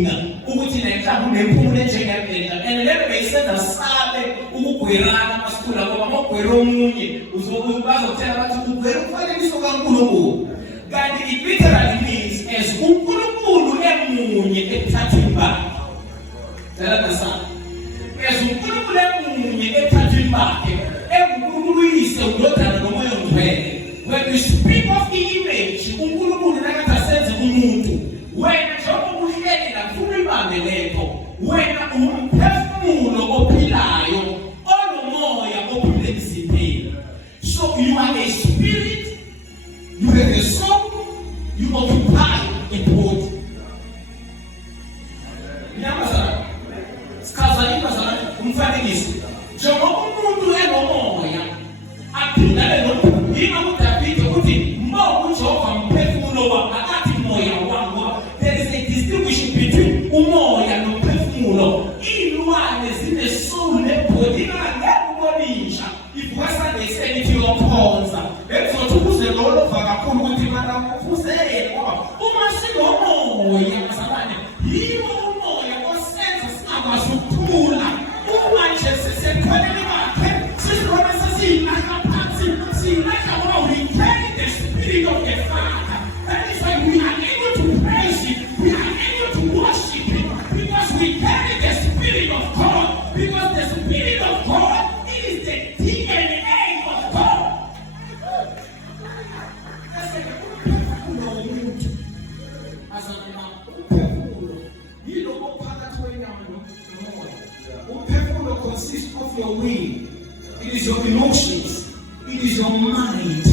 udinga ukuthi nemhlawumbe unephumule njengempela and lelo beyisenza sabe ukugwirana masikula ngoba ngogwira omunye uzokutshela bathi ugwira ukufanekiswa kaNkulunkulu kanti it literally means as uNkulunkulu emunye ekuthathweni bakhe dalana sana as uNkulunkulu emunye ekuthathweni bakhe eNkulunkulu uyise uNdodana noMoya oNgcwele. When we speak of the image uNkulunkulu nakathi asenze umuntu wena njengoba uhleli la ufuna ibambe lento wena umphefumulo ophilayo onomoya ophile emzimbeni. So you are a spirit, you have a soul, you occupy a body. Nyamazana sikaza imazana umfanekiso njengoba umuntu enomoya aphindane nophila uDavide ukuthi uma uJehova umphefumulo wakhe akathi moya wakho. There is a distinction between umoya nomphefumulo. Ilwane zine soul nebody ngekubonisha if Western say it yokhonza ezothi ukuze lo lova kakhulu ukuthi mana ufuzele ngoba uma sinomoya masabane yiwo umoya osenza singakwazi ukuphula uma nje sisekhoneni bakhe sisibona sesiyilahla phansi siyilahla ngoba we carry the spirit of the Father. That is why we are able to praise Him, we are able to worship Him because we carry the Spirit of God, because the Spirit of God is the DNA of God. That's like a consists of your will, it is your emotions, it is your mind.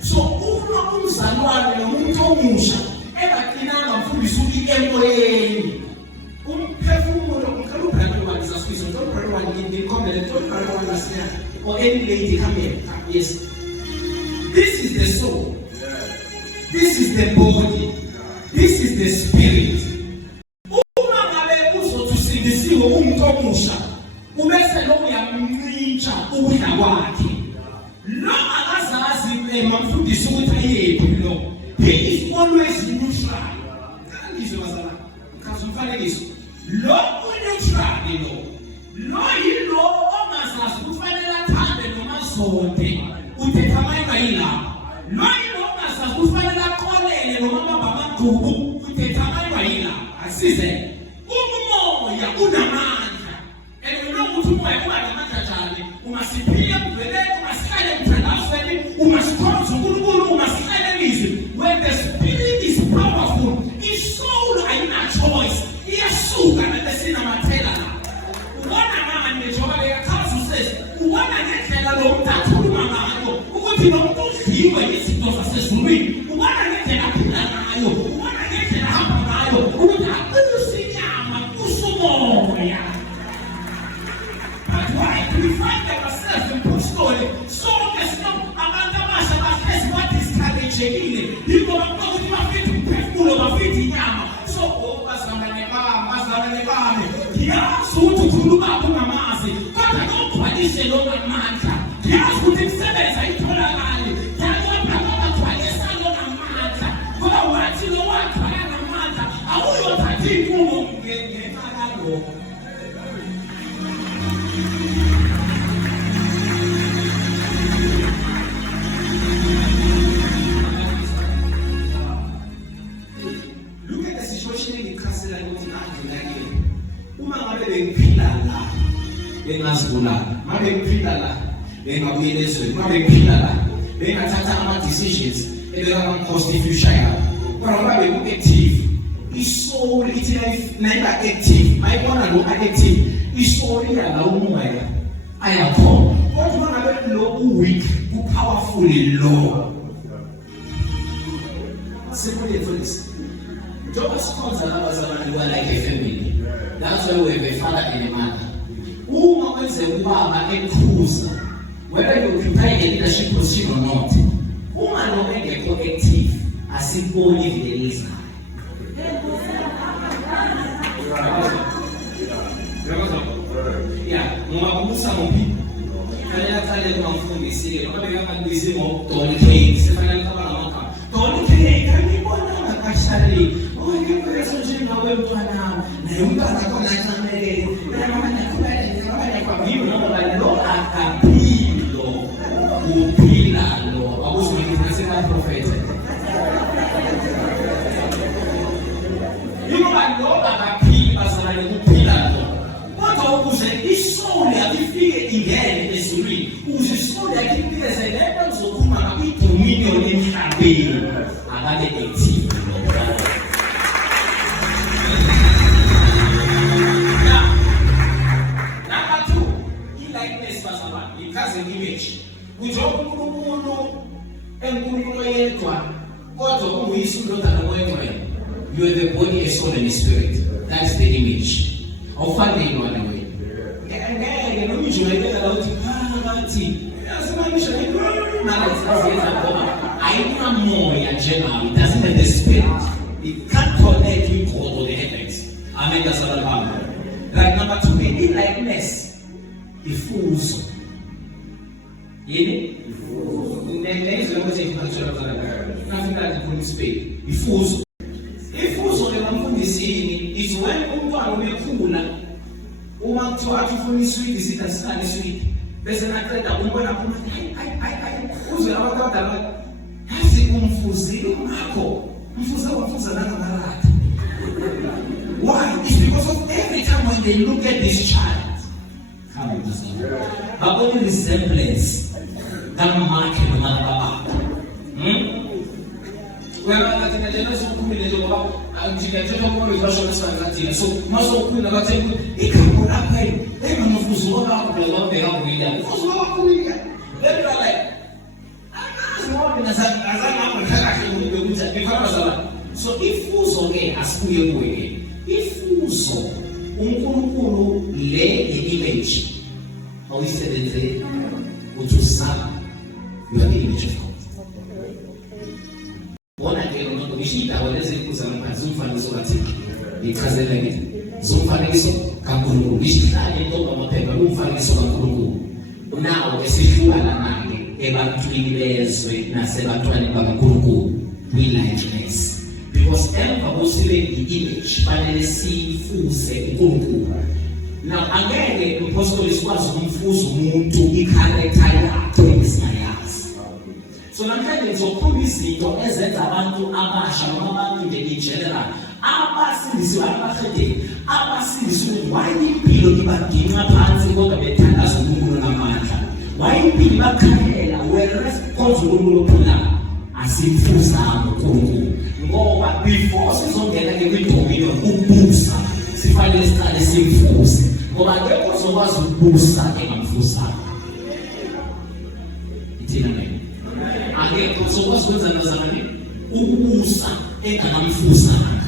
So uma umzalwane nomuntu omusha ebakinanga mfundisi ukuthi emoyeni umphefumulo umkhalubhana waniza squeeze don't brother one in comment don't brother one last year or any lady come here. Yes, this is the soul, this is the body, this is the spirit. Uma ngabe uzothusindisiwe umuntu omusha ubese lo uyamncintsha ukudla kwakhe lo akazazi emamfundisi ukuthi ayephi lo. He is always neutral. Kanizwe bazala kazi umfanekiso lo uneutral lo yilo ongazazi kufanele athande noma zonke uthetha mayinga yilapha lo yilo ongazazi kufanele aqolele noma baba amagqubu uthetha mayinga yilapha asize umoya unamandla ukuthi umoya unamandla njani umasiphile kuvelele umasihlale emthandazweni umasikhonza uNkulunkulu umasihlale emizini. When the spirit is powerful isoul ayina choice iyasuka nabesinamathela ubona ngani njengoba bekachaza usese ubona ngendlela lo muntu akhuluma ngayo ukuthi lo muntu udliwe izinto zasezulwini ubona ngendlela aphila ngayo ubona ngendlela ahamba ngayo ukuthi akusinyama usumoya. But why do we find ourselves in Pustole so long abantu abasha bahlezi badiscouragekile yiko bakuthi bafite umphefumulo bafite inyama so bazalane bami ngiyazi ukuthi ukhuluma ngamazi kodwa ngokugcwalise lo ngamandla ngiyazi ukuthi kusebenza itholakale ngiyazi bakugcwalisa lo ngamandla ngoba wathi lo wathwala ngamandla awuyothatha inqubo ngenxa yalokho. Bengazibulala mabe ngiphila la bengabuyelezwe mabe ngiphila la bengathatha ama decisions ebekangcost future yabo kodwa mabe ku-active isoul ithi nayiba active ayibona lo active isoul iyala umoya ayakhona kodwa mangabe lo weak powerful lo simply for this njengoba sikhonza labazalwane like a family. That's why we have a father and a mother. Uma kwenze ubaba ekhuza whether you occupy a leadership position or not uma lo engekho active asiboni vilelisa. Yeah, ngoba muphi kaya thale kumfundisi ngoba bekangabizimo Don King sifanele kaba ngamakha Don King physically. Oh, ngeke sonjinga wemntwana. Naye umntwana khona ancamele. Mama ngiyo noma lo akaphilo. Uphila lo. Akuzwini nasema prophet. Lo akaphili bazalwane kuphila lo. Kodwa ukuze isoul yakifike ingene ezulwini, ukuze isoul yakifike lento kuzokhuluma ngabi-dominion emhlabeni, akabe active lo. Number 2, i-likeness bazalwane, i-cousin image. Kujoba uNkulunkulu enkulunkulu yedwa, kodwa unguYesu indodana kaNkulunkulu. You are the body, a soul, and a spirit. That's the image. Of Father in one way. I'm more general. It doesn't have the spirit. It can't connect with God or the heavens. Amen. That's what I'm about. Right, number 2, the likeness. Ifuzo. Yini? Ifuzo. Ifuzo lebamfundisini is when umntwana ubekhula uma kuthiwa athi ufuna iswidi sithi asikale iswidi bese naqeda umbona phuma uzwe abantu abadala yazi umfuzile ngakho umfuza nangabaratha. Why? It's because of every time when they look at this child, come to see, babona resemblance kamakhe noma kababa. Whereas in the generation of community, I'm teaching more reversion as so much of Kuna Batem, it can put up there. They can move to Zola, the Lord, they have William. Then you're like, so if who's okay, as we are going, if who's so, Unkulu lay the image, how is it, which is sad, you are the image of God. Bona ke umuntu ishida waleze kuzama zumfanekiso kathiki ichazeleke zumfanekiso kaNkulunkulu ishlale into amaphepha umfanekiso kaNkulunkulu unawo esihlukana naye ebantwini bezwe nasebantwaneni bakaNkulunkulu we-likeness because emva kosile i-image fanele sifuze uNkulunkulu. Now angeke umpostoli sikwazi ukumfuza umuntu i-character yakhe esingayazi. So namhlanje ngizokhuluma izinto ezenza abantu abasha noma abantu nje in general abasindisiwe abahedeki abasindisiwe why impilo ibadinga phansi kodwa bethandaza uNkulunkulu namandla. Why impilo bakhalela whereas konke uNkulunkulu ophulayo asimfuzanga uNkulunkulu ngoba before sizongena kwi-dominion ukubusa sifanele siqale simfuze ngoba ngeke uzokwazi ukubusa engamfuzanga. Ithina nini? Angeke uzokwazi ukwenza nazani ukubusa engamfuzanga.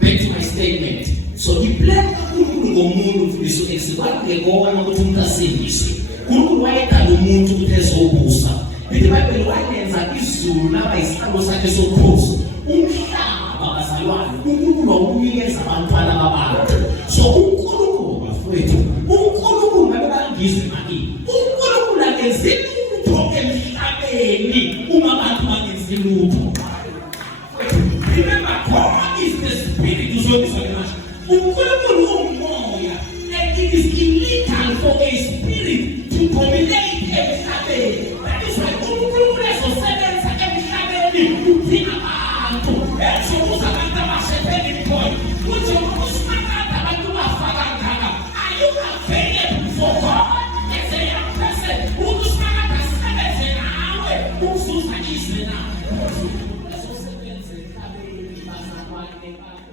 Back to my statement. So i-plan kaNkulunkulu ngomuntu mfundisi esibaluleke kona ukuthi umuntu asindiswe. uNkulunkulu wayedala umuntu ukuthi ezobusa. iBhayibheli wayenza izulu laba isihlalo sakhe sobukhosi. Umhlaba bazalwane uNkulunkulu wawunikeza abantwana babantu. So uNkulunkulu bafowethu uNkulunkulu ngabangizwe ngakini. uNkulunkulu akenzi lutho emhlabeni uma abantu bangenzi lutho. Remember, God is the spirit. uNkulunkulu umoya, and it is illegal for a spirit to dominate emhlabeni. That is why uNkulunkulu ezosebenza emhlabeni udinga abantu. Ezobuza abantu abasephelele khona. Kuthi ukusakata abantu bafakangaka. Are you available for God? As a young person, ukusakata sebenze nawe. Uzuza izwi nawe. Ezosebenza emhlabeni bazalwane bakho.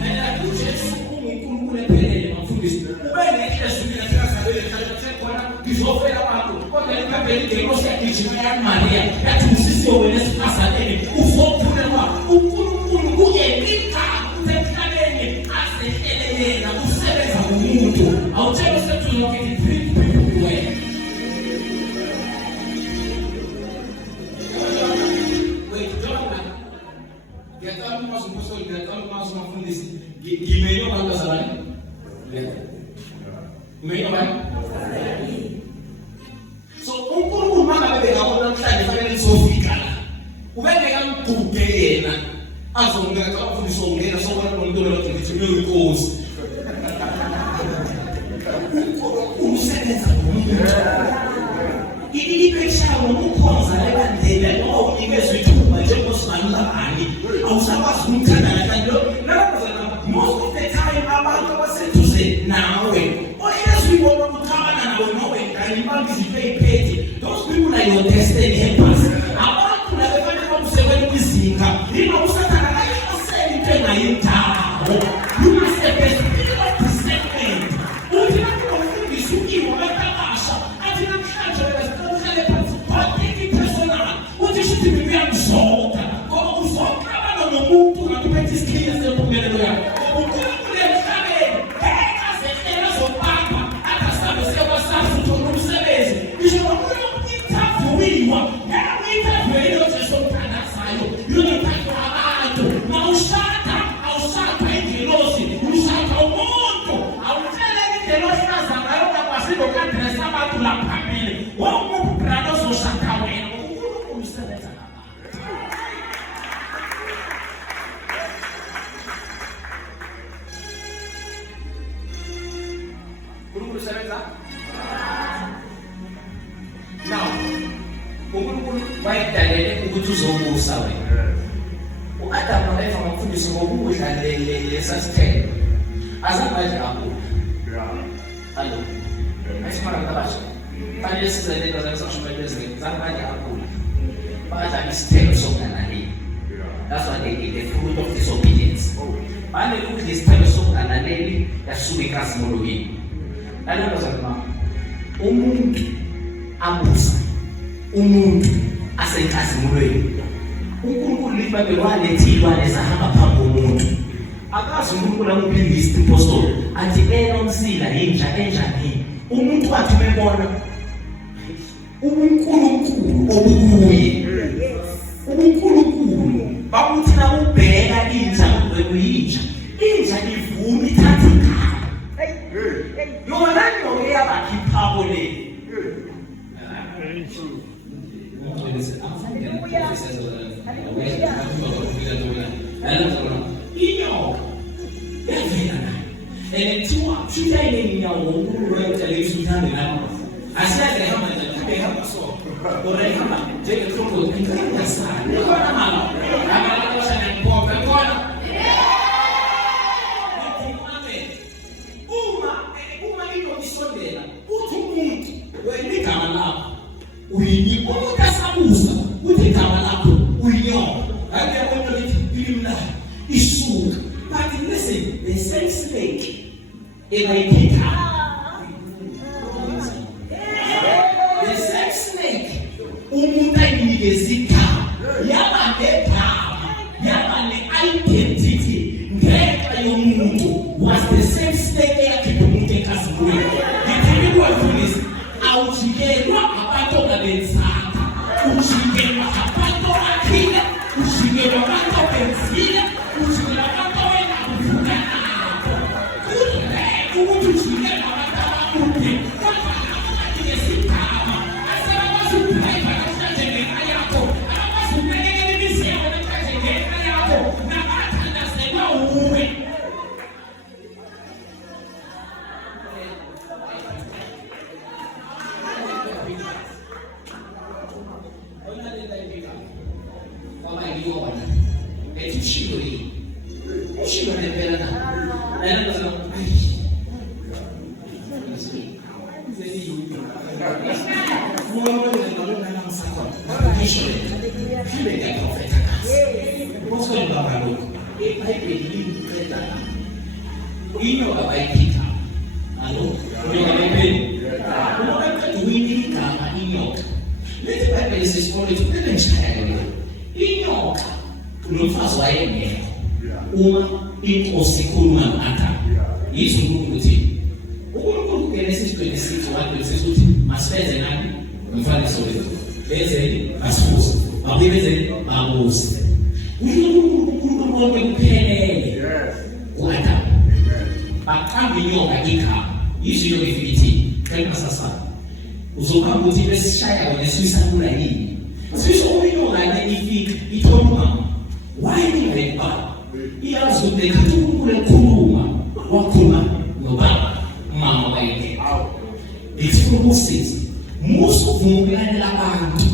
Nela kuJesu uNkulunkulu ephelele bafundisi. Ube nehlezi mina singazabele khona khona ngizofela abantu. Kodwa iBhayibheli ngeNkosi yagijima yaMaria yathi usisi wena esifazaneni uzophulelwa uNkulunkulu kuyelika emhlabeni asehlelelela usebenza ngomuntu. Awutshela usethu lonke i-3 people wena. Wait, don't ngiyaqala umazi umpostoli ngiyaqala umazi umfundisi ngimeyo abantu bazalwane. Umeyo abantu? So uNkulunkulu makabe bekabona namhlanje fanele sizofika la. Ubengeka mgude yena azongena xa ufundisa ungena sobona nomntwana lokuthi uyinkosi usebenza ngomuntu ipicture ngokukhonza lebandlela noma unikezwe ithuba njengosibani awusakwazi ukumthanda kanti lo most of the time abantu abaseduze nawe ohlezi uyibona ukuxabana nawe nawe kanye ibanga izinto ey'phethe those people are your destiny helpers abantu laba efanele bakusekele kwizinga yima usathana kayihlasele into engayindawo you must have a spirit of discernment uthi lapho bafundisa ukiwo batakasha athi namhlanje uhlale phansi don't take it personal uthi shuthi ngiyamzonda ngoba uzoxabana nomuntu ngakuphethe isikhiya sempumelelo yakho uNkulunkulu emhlabeni ngeke azehlela zobamba akasabe sekwasasa uthola umsebenzi ngisho nomuntu interviewiwa ngeke uyi-interviewe Jesu omthandazayo yonothathwa abantu mawushada awushada ingelosi ushada umuntu awuhleleki ingelosi kazangayo ongakwazi lokadresa abantu la phambili wonke umuntu brada ozoshada wena uNkulunkulu usebenza uNkulunkulu usebenza now uNkulunkulu wayedalele ukuthi uzobusa wena uAdamu noEva bamfundisa ngokudla lesasithelo azange badle kakhulu hallo ayisimara ngabasha fanele sizele into zasashumeleziwe zange badle kakhulu badla isithelo sokungalaleli that's what they did, the fruit of disobedience bale kudla isithelo sokungalaleli yasuka enkazimolokeni lalento zakuma umuntu abusa umuntu asenkazimulweni uNkulunkulu libabe walethilwa lesahamba phambi komuntu akazi uNkulunkulu amphindisa impostoli athi enomsila yinja enjani umuntu wathi ubebona uNkulunkulu obukuye uNkulunkulu bakuthi na ubheka inja kwekuyinja inja ivuma ithatha igama yona nyo yabakhiphapo le inyoka yavela nayo enethiwa shuta inenyawo uNkulunkulu wayethalisa uthando lamafu asiyaze hamba njani so orehamba njengekrokodili ngiyasana ikona mama abalakosha ngempombe kona uma inokisondela uthi umuntu wena igama lakho uyinika umuntu asabusa uthi igama lakho uyinyoka akuyabona lithi ilimla isuka but listen the same snake ebayiphetha the same snake umuntu ayinikeza igama yaba negama yaba ne-identity ngenxa yomuntu was the same snake eyakhipha umuntu enkazimulweni ngithini kwafundisa awujikelwa abantu ongabenzanga ujikelwa abantu akhile ujikelwa abantu obenzile ujikelwa abantu wena uvuka nabo kureke ukuthi ujikelwa abantu abakude kodwa abanikeza igama asebakwazi ukudrayiva namhlanje ngenxa yakho abakwazi ukunakekela imizi yabo namhlanje ngenxa yakho nabathandazelwa uwe inyoka bayiphika alo inyoka bayiphika uma uyinika igama inyoka lethi Bible sesikoleni kumele ngishayele inyoka nomfazi wayengekho uma inkosi ikhuluma no-Adamu yizo uNkulunkulu uthini uNkulunkulu kuGenesis 26:1 ukuthi masibenze nani umfaniso wethu benzeni basibuze babuye benzeni babuze uNkulunkulu konke kuphelele ku-Adamu baqamba inyoka igama yizo inyoka ifika ithi qemasasana uzohamba uthi besishaya wena siyisalula yini sisho inyoka le ifika ithoma umama wayengeba iyazi ukuthi uNkulunkulu ekhuluma wakhuluma nobaba mama wayengeba ifuna ukusiza musu uvumelana abantu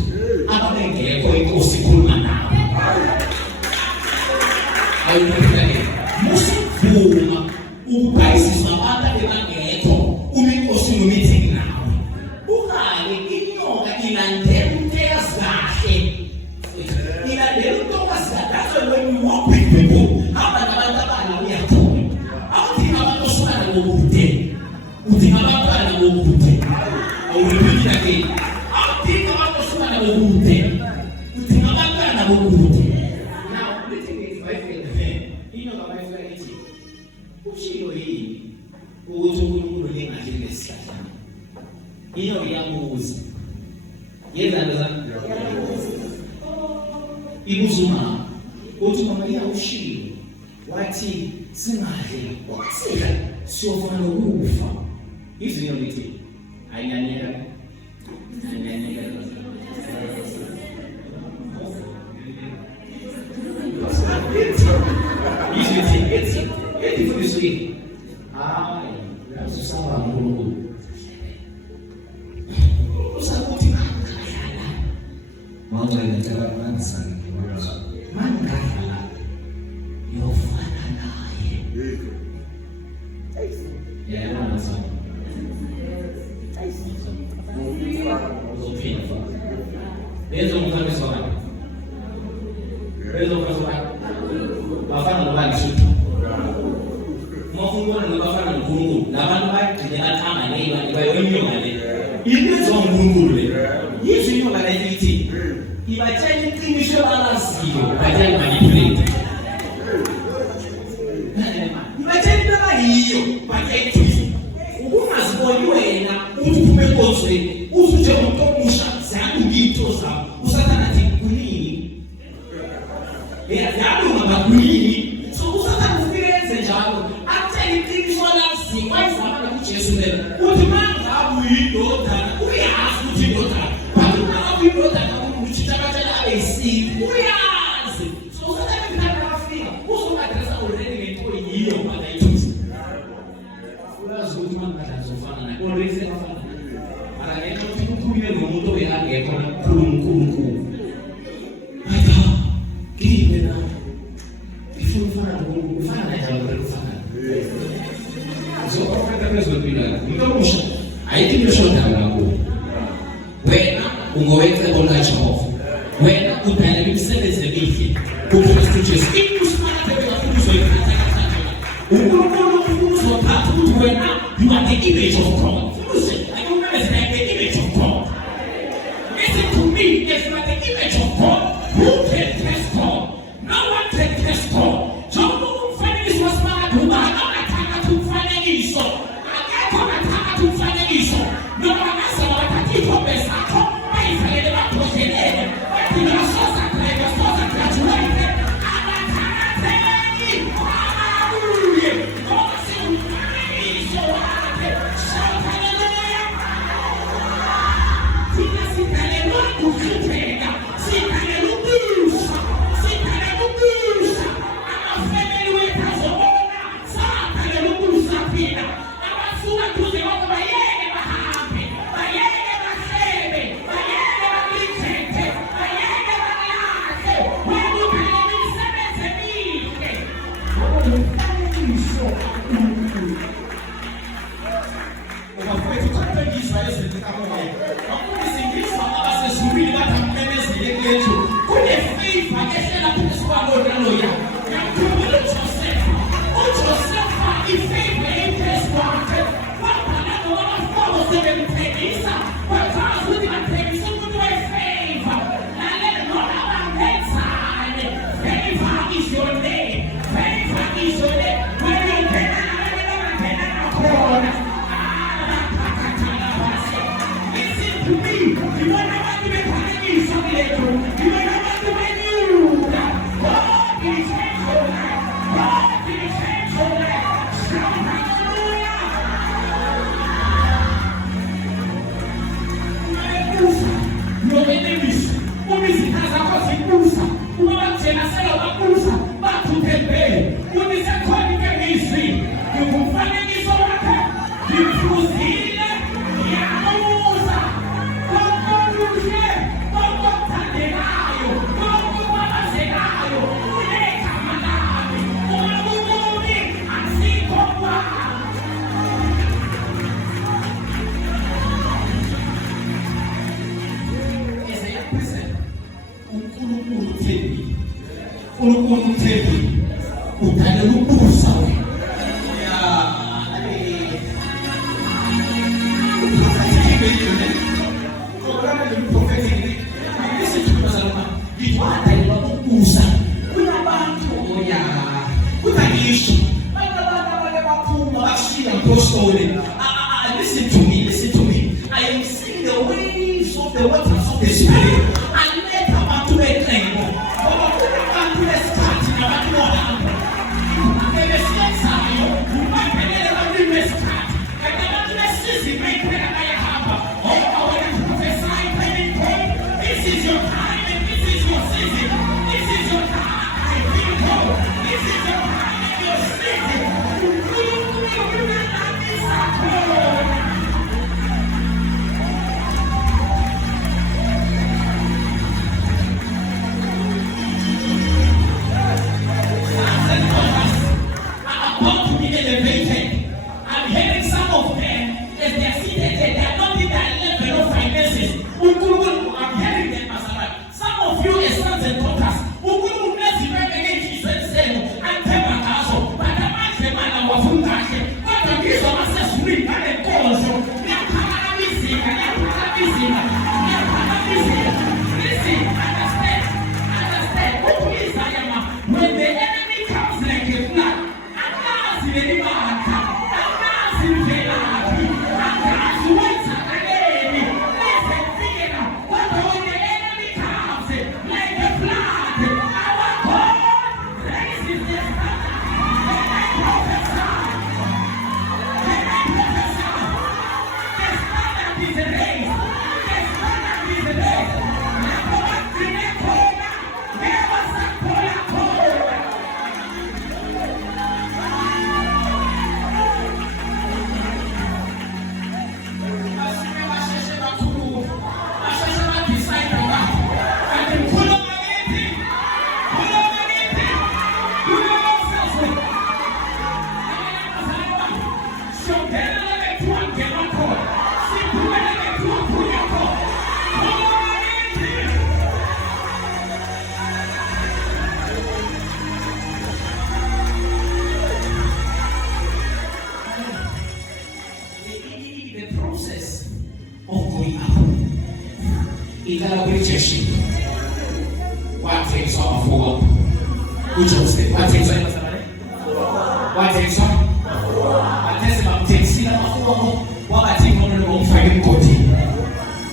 ababengekho inkosi ikhuluma nawe ayibonile musu vuma ubhayisisa abantu abangekho uma inkosi inomeeting nawe ukale inyoka ilandela kahle ilandela uNtokazi that's when you walk with people abantu abana uyakhona awudinga abantu osukana ngokude udinga abantwana ngokude awurepeat again awudinga abantu osukana ngokude udinga abantwana ngokude now listen to my friend inyoka my friend ithi ushilo yini ukuthi uNkulunkulu lingadli lesihlahla inyoka iyabuza yenzalo zami ibuzuma uthi mama iyawushilo wathi singadli wasidla siyofana nokufa izinyo lithi ayinaneka it's this week usaba uNkulunkulu usakuthi manje ngicela mangisana mangala yofana naye yeah manje Bezo mfano sana. Bezo mfano sana. Bafana nobani sutu. Mafungwa na bafana n'UNkulunkulu. Nabantu bayigcina kama neyi bayoyinyo ngale. Ibizo uNkulunkulu le. Yizo inyo ngale lithi. Ibatshela iqiniso balaziyo, batshela manipulate. Ibatshela into abayiyo, batshela iqiniso. Ukungaziboni wena uthi uphume enkonzweni, uthi nje umuntu omusha ziyalungito zakho. Usathana athi kunini? Yalunga bakunini. So usathana ufike enze njalo. Atshela iqiniso laziyo, wayizama nokuJesu lelo. Uthi mangabe uyindodana, uyazi ukuthi indodana. Bathi mangabe uyindodana uyazi so usathana ikhanda afika uzomadresa already ngento yiyo bakayithi ulazi ukuthi mangala zofana naye already sefana ara ngento ukuthi ukhulile nomuntu obehangekho uNkulunkulu ayika kibe na ifuna nomuntu ufana njalo ufana so ofenda kwezopila into omusha ayithi ngishoda lapho wena ungowenza bona Jehova wena udala imisebenzi emihle kuKristu Jesu ikusifana phela kuzo ikhatha uNkulunkulu uzothatha ukuthi wena you are the image of God futhi akumele like the image of God listen to me if you are the image of God who can test God no one can test God jonke umfanekiso wasimanga ubani angathanda umfanekiso akekho angathanda umfanekiso noma ngasaba bathatha ithombe sakho bayifakele baphoselele Your enemies, umizitha zakho zikubusa, uma bathena sela babusa uNkulunkulu uthembile. uNkulunkulu uthembile. Udalela ukubusa wena. Listen to me, listen to me. I am seeing the waves of the waters of the Spirit. And let about to make them. This is your time and this is your season. This is your time. This is your time and your season.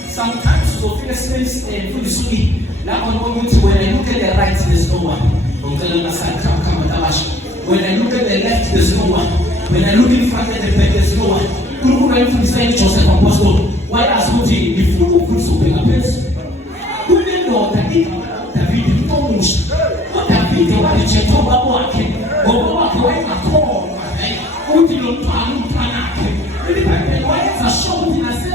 Sometimes for Philistines and Philistine, when I look at the right, there's no one. When I look at the left, there's no one. When I look in front at the back, there's no one. Joseph Apostle, why ask what the food of Christ open appears? Who didn't know that David told what David wanted to talk about? What I call who did not plan Panake? Why is a show in a set?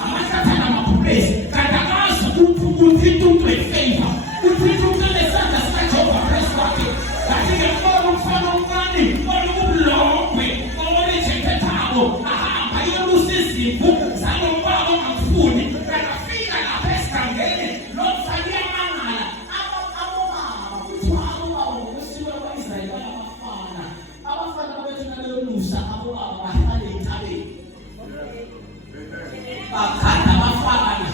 Amakatana mapulezi katakaza kutukutu twefeva kutukuteleza na sacho kwa preso wake katika mfano mgani walubulokwe wale cheketao hayo sisi sano mbao mfuni kanafika na pesa ngene lofanyia mangala amo kutwao usiwe wa Israeli abafana wetu nalolusa abo abahali itabe bakanda bafana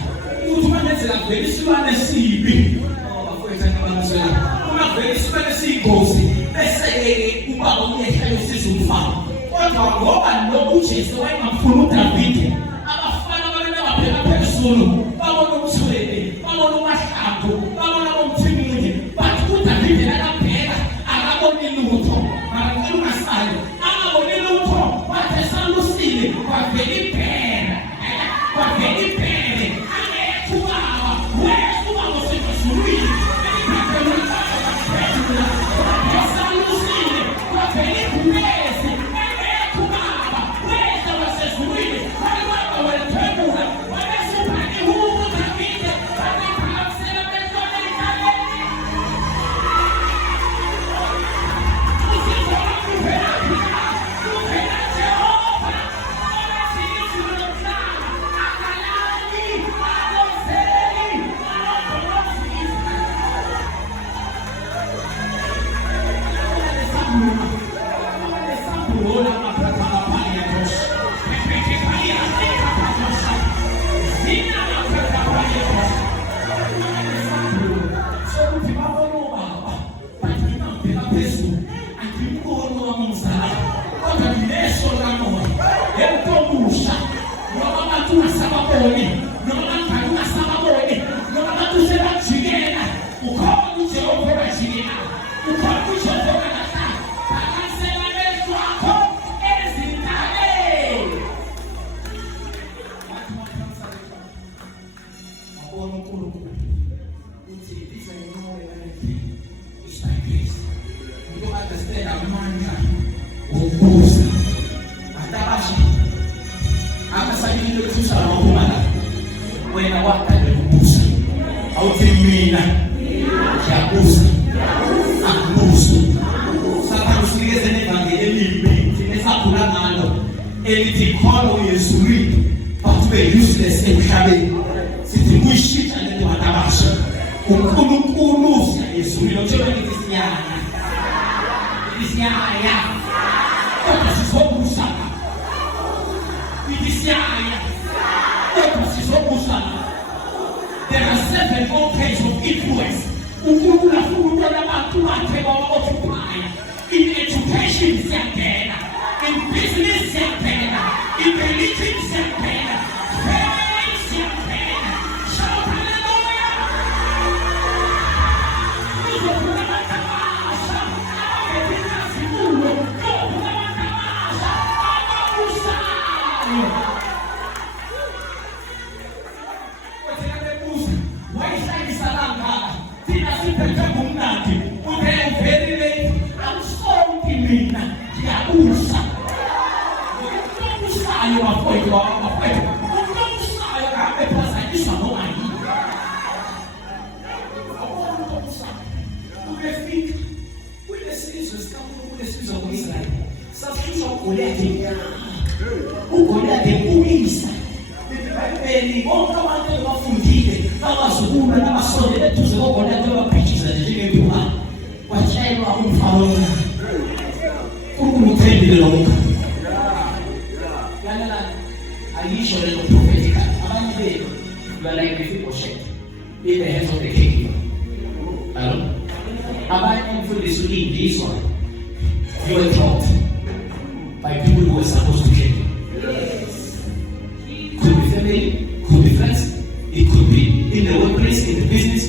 ukuthi manenzela vele silwane sibi bafowethu ngabamzela uma vele silwane sigozi bese ubaba uyehla yosiza umfana kodwa ngoba lo uJesu wayengafuna uDavid abafana babena baphela phezulu babona umthwele babona umahlamvu babona umthimini bathi uDavid akabheka akaboni lutho mara ungasali akaboni lutho wathe salusile kwavela iphela kwavela iphele angekubaba wesu wangosipha sulwini salusile kwavela iphumezi angekubaba wesu wasezulwini waliwaba wethemula wabesupha ihulu uNkulunkulu uthi this I know everything is by grace. You understand amandla wokubusa atabasha akasayini lokususa ngokumala wena wakade ukubusa awuthi mina ngiyabusa akubusa sabantu sinikeze nevangeli elibi thina sakhula ngalo elithi khona uYesu Kristu batube useless emhlabeni sithi kuyishitsha lento atabasha uNkulunkulu uYesu Kristu njengoba Isiaya kodwa sizobusa Isiaya kodwa sizobusa. There are 7 volcanoes of influence. Unkulunkulu afuna ukuthi abantu bakhe bawa-occupy. In education siyangena, in business siyangena, in religion siyangena, family siyangena. Shout hallelujah. You are like Mephibosheth in the hands of the king. Abandon food is in this one. You were taught by people who were supposed to kill you. Could be family, could be friends, it could be in the workplace, in the business.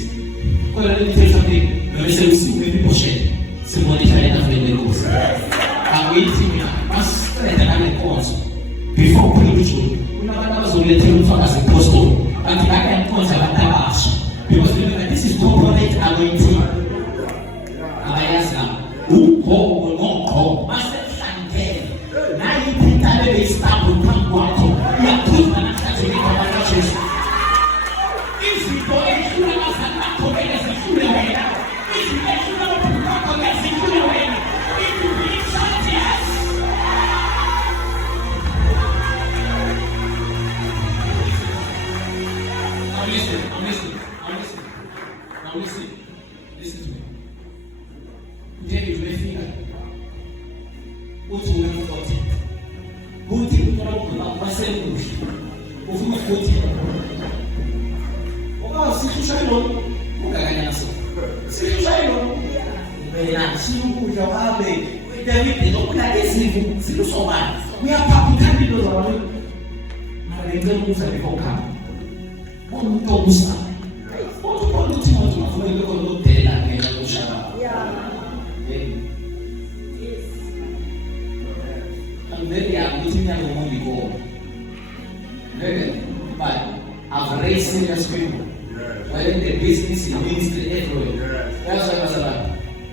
Let me tell you something. When I say we see Mephibosheth, somebody tried to find the rules. I'm waiting must let another cause before preaching. We never was only telling for as a apostle. And I can cause a bash because remember this is corporate anointing. And I ask them, who call will not call? Master Shankel. Now you think that they stop with come walk. You are good man after to make a church. If you go and you are not coming as a fool away. If you let you know to come as a fool away. If you believe something yes. I'm listening. Listen to me. Today you may feel like what's going on about it. Who think you know about myself? Who think about it? Oh, see you shine on. Who can I answer? See you shine on. When I see you with your baby, they don't like this. See you so bad. We are happy candidates around. I don't use it before come. One don't stop. I'm very meeting them when we go. But I've raised serious people. Whether in the business, in the ministry, everywhere. That's why I was like,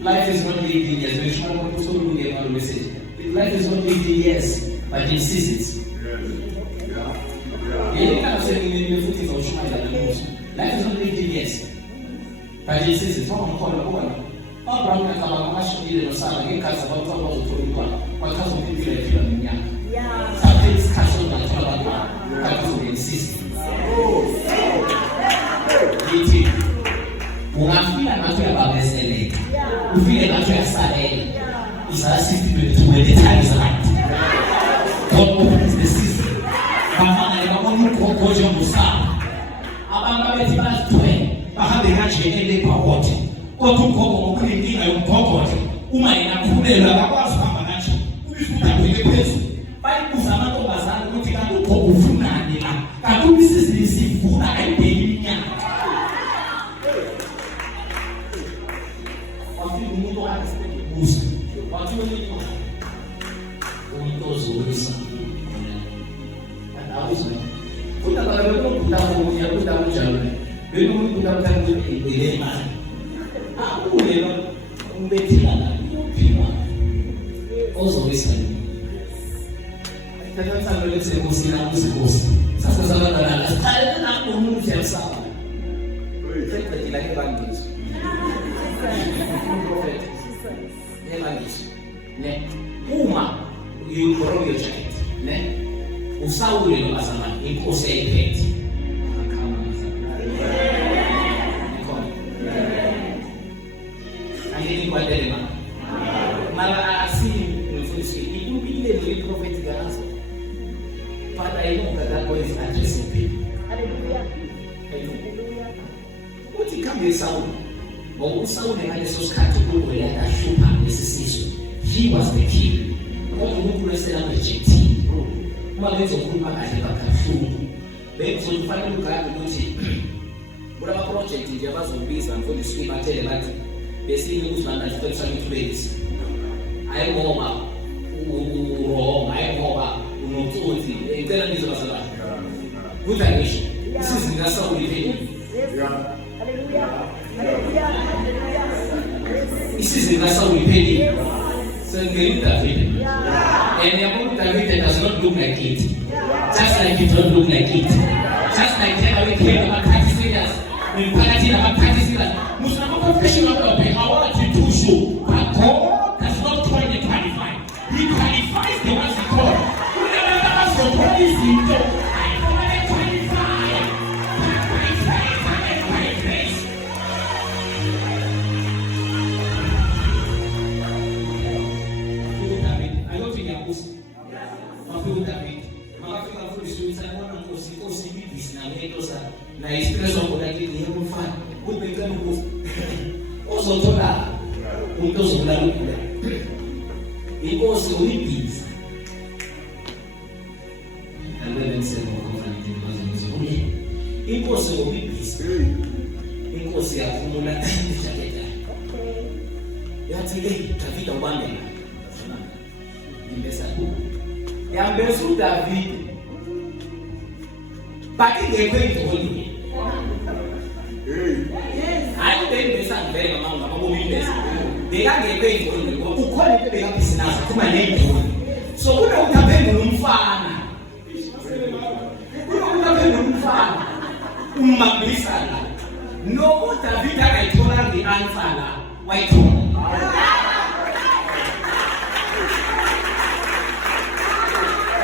life is not living years. We should not put so many on the message. Life is not living years, but in seasons. You can't say in the footing of Shuma. Life is not living years. But in seasons, how am I calling a woman? Oh, Brown and Kalamash, you know, Sarah, you can't about to tell you what comes of people like you and me. Yeah. Something's castle that you are not to insist. Unafila na kwa babesele. Ufile na kwa sale. Is assisting to when the time is right. God opens the season. Mama na kama mko koja musa. Abanga beti bas toe. Bahabe yache ende kwa wote. Otuko kulinga yomkokote. Uma inakulela bakwazi kama nacho. Ubifuta kwenye pesa. Bali kusama to bazana kuti kantu ko ufunani la. Kantu bisisi sifuna endeni nyaka. Benumuntu namhlanje ubhekele imali. Akuyena umbethela uphima. Ozowisa yini? Thatha salo lesi Nkosi na uSinkosi. Sasazalana asiqale nakho umuntu yasawa. Phela la evangelist. Prophet. Evangelist. Ne? Uma you jacket, ne? Usawule lo bazamani inkosi ayiphethe. Akhama bazamani. Ayini kwadele mama. Mara asi mfundisi ibubile lo prophet gazo. But I know that God is addressing people. Hallelujah. Hallelujah. Uthi kambe Saul. NgokuSaul ngaleso sikhathi uGoliath ahlupha lesisizwe. He was the king. Kodwa umuntu wesela rejected. Uma bezokhuluma kahle bakahlupha. Bekuzofanele ugazi ukuthi kulama project nje abazobiza mfundisi bathele bathi besine kuzibanda sifisa ukubekisa. Ayingoba uwrong, ayingoba unotsotsi. Ngicela ngizwe basalayo. Kuthi ngisho isizini kaSaul ipheli. Hallelujah. Hallelujah. Isizini kaSaul ipheli. Sengeni David. And about David does not look like it. Just like it don't look like it. Just like we came about 30 years. We party about 30 years. Muslim professional I want you to show. But God does not call the qualified. He qualifies the ones he called. Whoever does the policy, na express of that in the fun. We become also tola. We also la lukula. It also repeats. And then say more confident because it also repeats. It also accumula chaketa. Yati David obande. Imbesa ku. Yambesu David. But he gave to holy. I think there's some very amount of movies. They can't get paid for it. Who call it the business to my name? So we don't have any fun. We don't have any fun. No, David, I told her the answer. Why don't?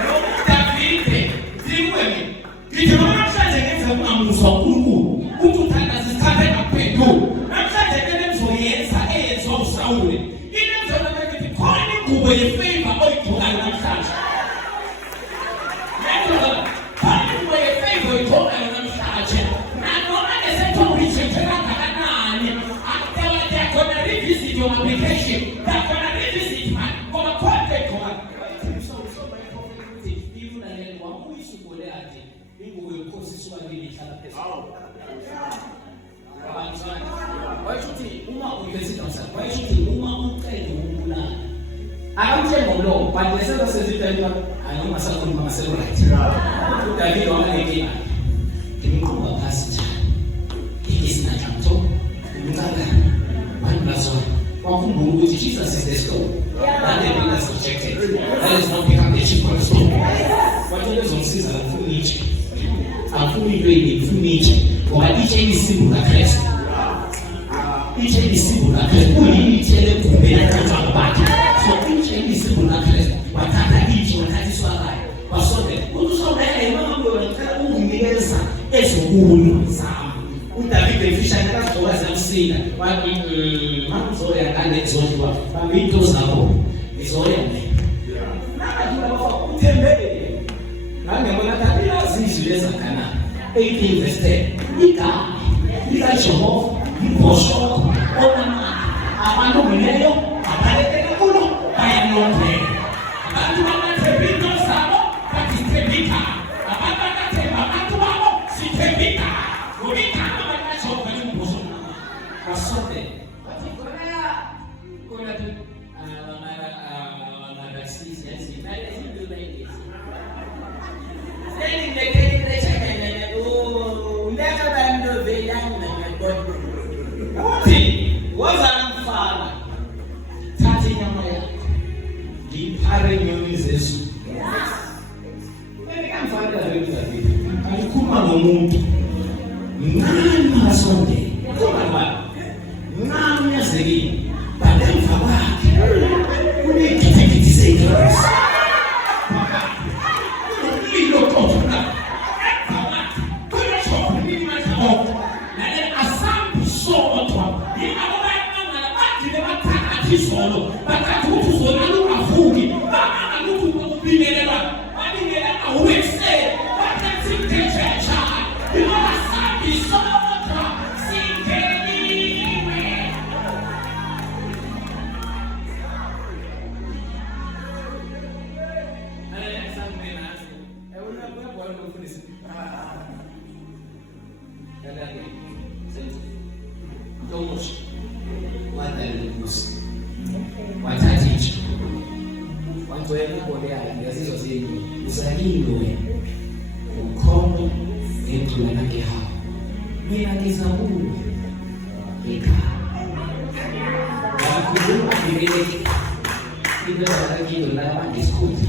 No, David, deal with me. If you want to say that I'm so cool, who to tell us is coming up with you? I'm saying that them so yes, I am so sound. Even so that they call me to be favor or to understand. Call me to be favor to understand. And no one is a to reach it. After they're going to revisit your application, they're going to revisit man. For a contact one. So my problem is even one who is to go there. Why should he? Uma university why should he? Uma ukaidi umuna. Akamche ngolo, but the second says it anoma sakuni mama selo right. David wangaleke. Kimkuwa pastor. Hiki na kanto. Mtanga. Wanbazo. Wakumbuka ukuthi Jesus is the stone. And the builders rejected. That is not become the chief cornerstone. What does on Caesar for each? Afuni ready for each. Or each any symbol of Christ. Each any symbol of Christ. Only each any symbol. So each any symbol of Christ. Wataka each one that is why. But so that what so that I remember when I was in the answer. It's a woman. David fish and that's what I'm saying. But I'm sorry I can't exalt you. But we do so. It's all in me. Kana 18 verse 10 ika shomo mposho ona abantu mileyo abalekele kulo bayanonke abantu bamatebito sabo batitebita abantu babo sitebita ubita abakashoka mposho basote kuna tu mara sisi yasi nale ndio ndio Standing the check and oh, never done the uthi wazamfana thatha inyama yakho liphare inyoni zezulu. Bekamfana leyo alikhuluma nomuntu ngani makasondela kuba ngani yazekile bademva kwakhe kunekhithi sekhensi lilo khona kulo nini manje nale asambu sodwa ingabona bathi lebathakathi izolo bathatha ukuthi uzona lungavuki bangaluthi ukubingelela babingelela awese bathatha imthetho asambi sodwa singeniwe. Wathatha wangcwele ibhole yakhe ngezizwe zenu uzalile ukhondo ngedlula nangehawu mina ngizabuya ekhaya yakhuluma ngimeleke ibezakakilo lakabandisikhundla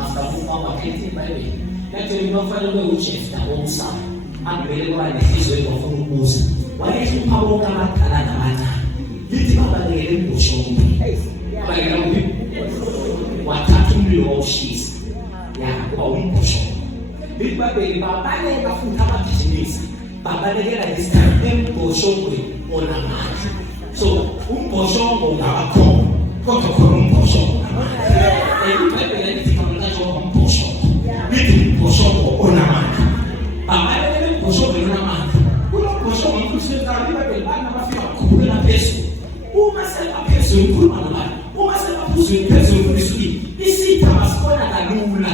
after umama phethi iBhayibheli yathela bafanele uJefta omsana angibele kwaba nehliziyo engafuna ukubuza wayehlupha bonke abadala nabancane lithi babalekele emboshombe balekela kuphi wathatha umlilo wawushisa kuba umbhoshombe biBhayibheli babaleka futhi abagijimisi babalekela isikhathi embhoshongweni onamandla. So umbhoshongo ungabakhona kodwa khona umbhoshongo onamandla. iBhayibheli lithi kamanje umbhoshongo lithi umbhoshongo onamandla babalekela embhoshongweni onamandla. Kulo mbhoshongo mkhusekayo iBhayibheli bana bafika ukukhuphela phezulu uma sebaphezulu ukhuluma nobani uma sebaphezulu phezulu isitha masibona kalula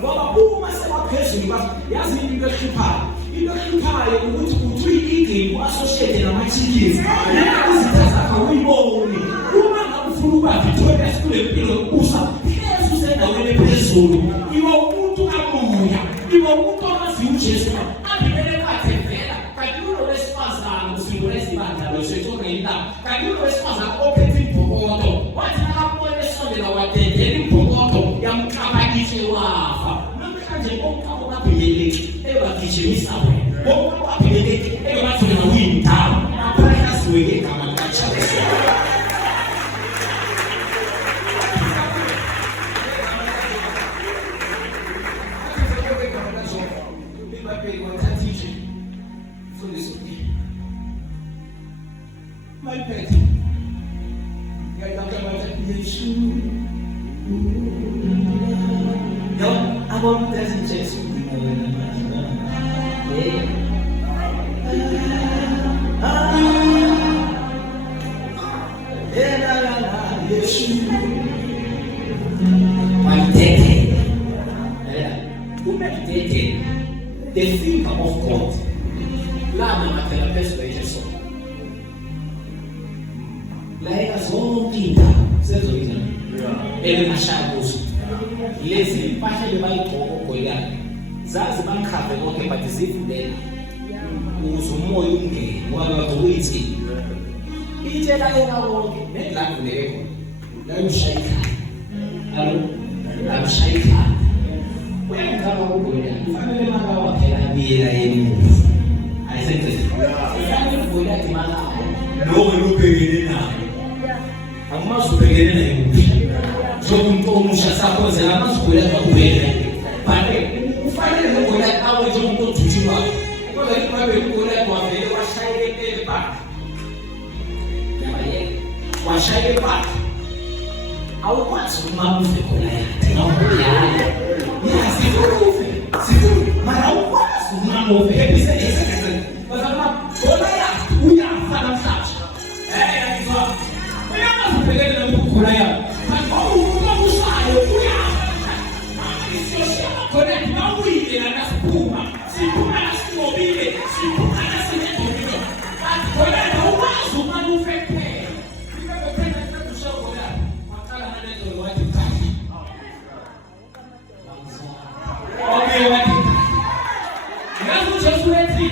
ngoba uma sebaphezulu yazi into ehluphayo ukuthi uthi igame uassociate nama-chickens izitha zakho uyibone uma ngakufuna ukuba victorious kule mpilo yokubusa hlezi usendaweni ephezulu iwe umuntu kamoya iwe umuntu omaziyo uJesu abibele kathe vela kanti kulo wesifazane usimbuleza ibandla losethonga intaba kanti kulo wesifazane ophethe imbhokodo wathi nakabona esondela wadedela imbhokodo yamxabakishe wafa namhlanje bonke abababhileleki ebagijimisa wena bonke ababhileleki ebathona uyindawo aphakaziwe ngegama likaJesu. My pet, agora me traz Jesus. My decade, who make decade the finger of God. Lá na terapia de Jesus. Lá zonke indawo sezolina elingashabuzo lezi impahla lebayigqokogoyana zazi bangikhave konke but zivulela ukuze umoya ungene ngoba bazokuyithi itshela yena konke nedlavuleke khona la ushayikhala la uyangicaba ugoyana kufanele maka waphela biyela yemuva ayisenze kufanele ugoyana athi maka lokho lubhekene nayo akumazi ubhekene nayo kuphi njengomuntu omusha sakho zenza amazigula akubhekene bale kufanele ugoyana awe njengomuntu othuthiwayo kodwa iBhayibheli ugoyana wavele washayela ebhaka washayela ebhaka awukwazi ukumamuse khona yakhe ngawuyala sifuthi mara awukwazi ukumamuse ebisesekhethe bazama khona yakhe uyafa namhlanje ngizwa uyamazi ubhekene nokugula yakhe usayo uyafa isiyoshiya khona nawuyile lana siphuma nasimobile siphuma nasinedobile but khona awukwazi ukumamuse Okay, what? That's what you're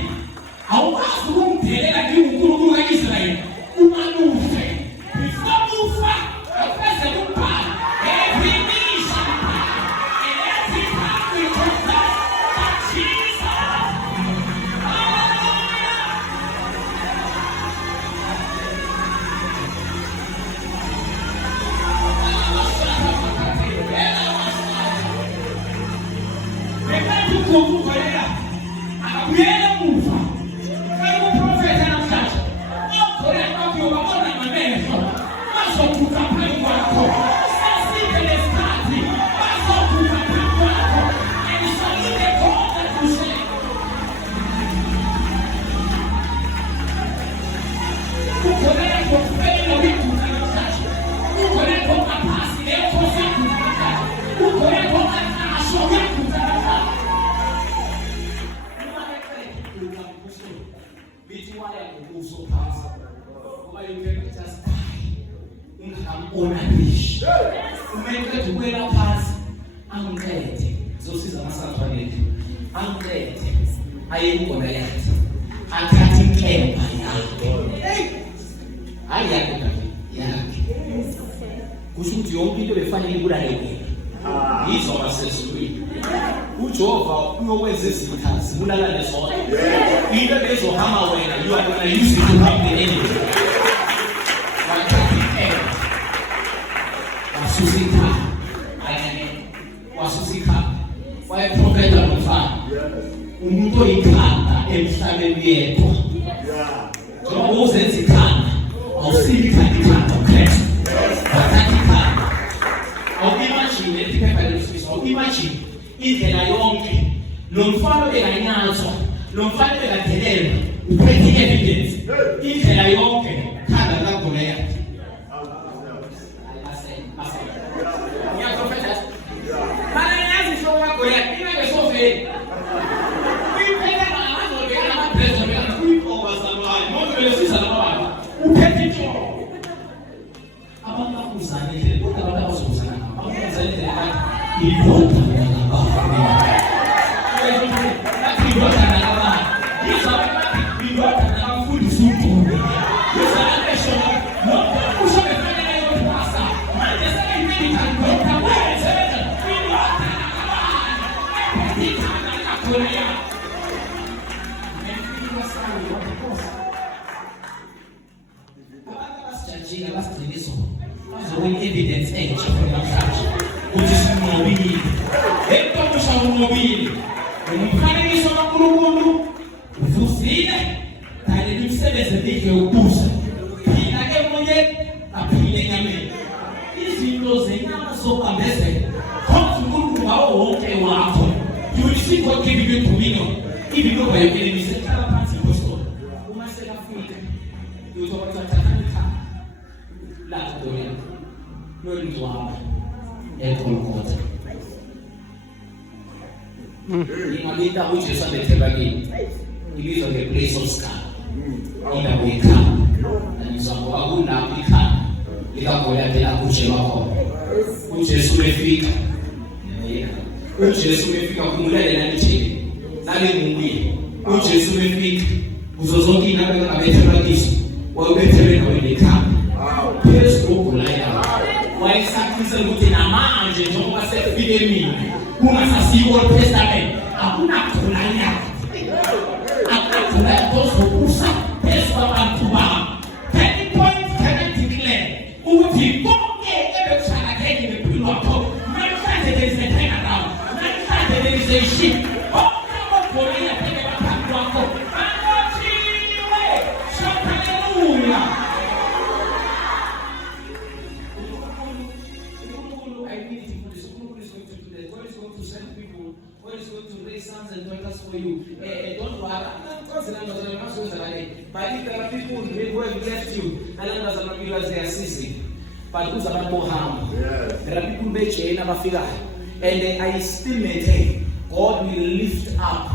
And I still maintain God will lift up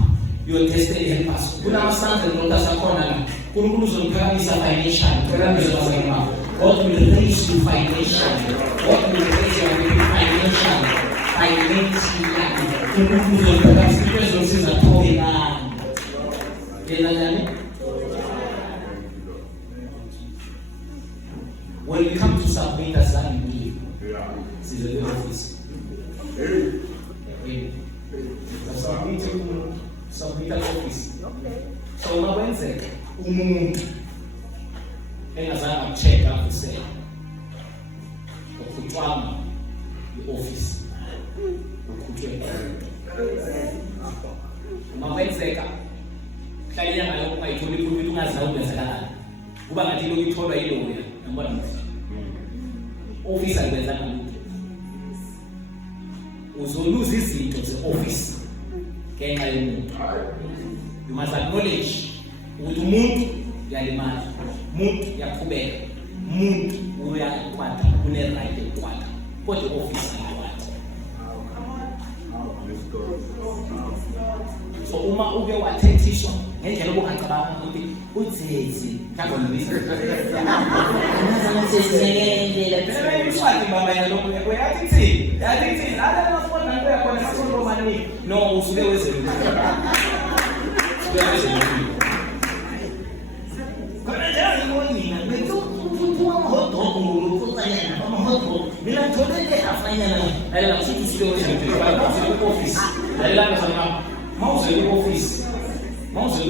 your destiny helpers. Kuna sons and daughters akona kuna uzomkarabisa financial, karabisa wasema. God will raise you financially. God will raise you financially. Kuna uzomkarabisa resources atoina. Elanyani. When we come to submit as an individual, this is the office. Submit office. So na wenze umuntu engazange check up say ukutwama office ukutwe mawenzeka hlalela ngayo ungayitholi ukuthi ungazazi ungazakalana kuba ngathi lo itholwa yilo wena ngibona mthi office ayibenza ngalutho uzoluza izinto ze-office ngenxa yomuntu. You must acknowledge ukuthi umuntu yalimala, umuntu yaqhubeka, umuntu uyakwata, une-right yokukwata, kodwa i-ofisi ayikwati. So uma uke wathethiswa ngendlela obungacabanga ukuthi uThethi no usuke wezempilo. Mina ngitholele afanyana la sithi sike wezempilo office la ngizama mawuze ku-office mawuze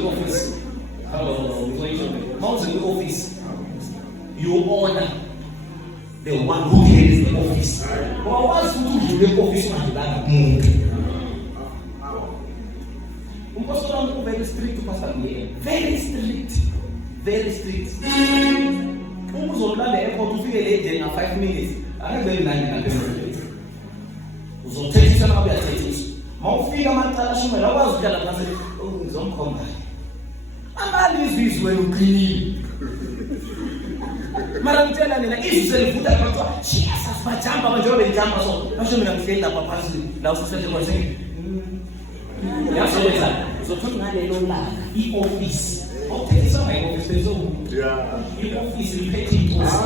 ku-office you honor the one who carries the office. Wawazi ukuthi udlule ku-office ungadlulanga kumuntu. Umpostoli wami u-very strict uPastor Mliye, very strict. Uma uzolanda e-airport ufike late nga 5 minutes, angeke nani ngaphendula. Uzothethiswa noma uyathethiswa. Mawufika amacala ashumela akwazi ukuhlala phansi ngizomkhomba. Amalizwi wena uqinile. Mara ngitshela nina izwi selivuta abantu Jesus bajamba njengoba bejamba so. Basho mina ngihleli lapha phansi la usisele kwa sengi. Yasowenza. Uzothola ngalelo langa i-office. Awuthethisa nge-office lezo. I-office iphethe inkosi.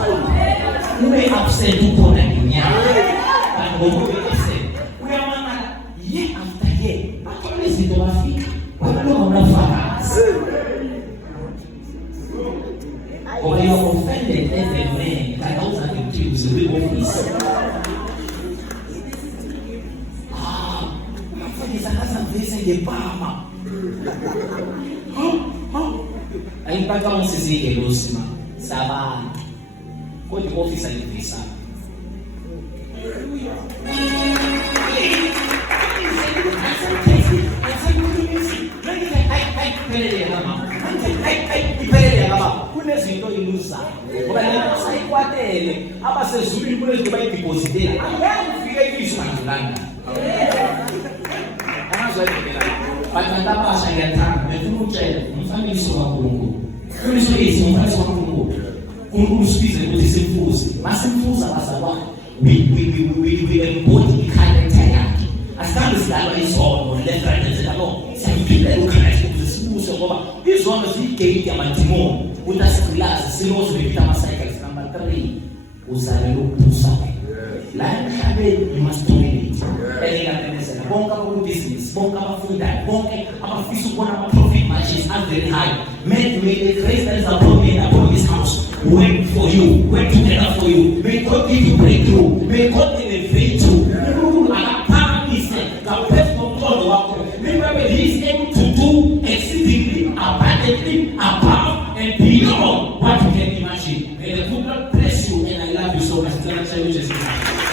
Ube absent ukhona ngenyanga. Kanti ngoba absent uyamangala year after year. Bakhona izinto bafika. Kwaloko unafakazi. Or you are offended as a man that knows how to use the office. Unafanya visa ngepama. Ayipaka msizike losima sabantu. Kodwa office ayivisa. Kunezinto iluza ngoba lento sayikwatele abasezulwini kunezinto bayidepositela angeke ufike kizwa ngilanda angazwayela bathatha basha ngiyathanda befuna ukutshela umfanekiso kaNkulunkulu umfanekiso lesi umfanekiso kaNkulunkulu uNkulunkulu usibize ukuthi simfuze masimfuza bazalwane we embody i-character yakhe asihambe sidalwa izono left right and center no siyamphila uKristu ukuze sibuse ngoba izono ziyigate yamadimoni utasiculazi siloze bepita ama-cycles number 3 uzalelwe ukubusa la emhlabeni you must dominate engingamenezela bonke abakubhizinisi bonke abafundayo bonke abafisa ukubona ama-profit margins are very high. May the grace that is upon this house work for you, work together for you. May God give you breakthrough, may God elevate you. Remember, He is able to do exceedingly abundantly above and beyond what you can imagine. May the good Lord bless you, and I love you so much.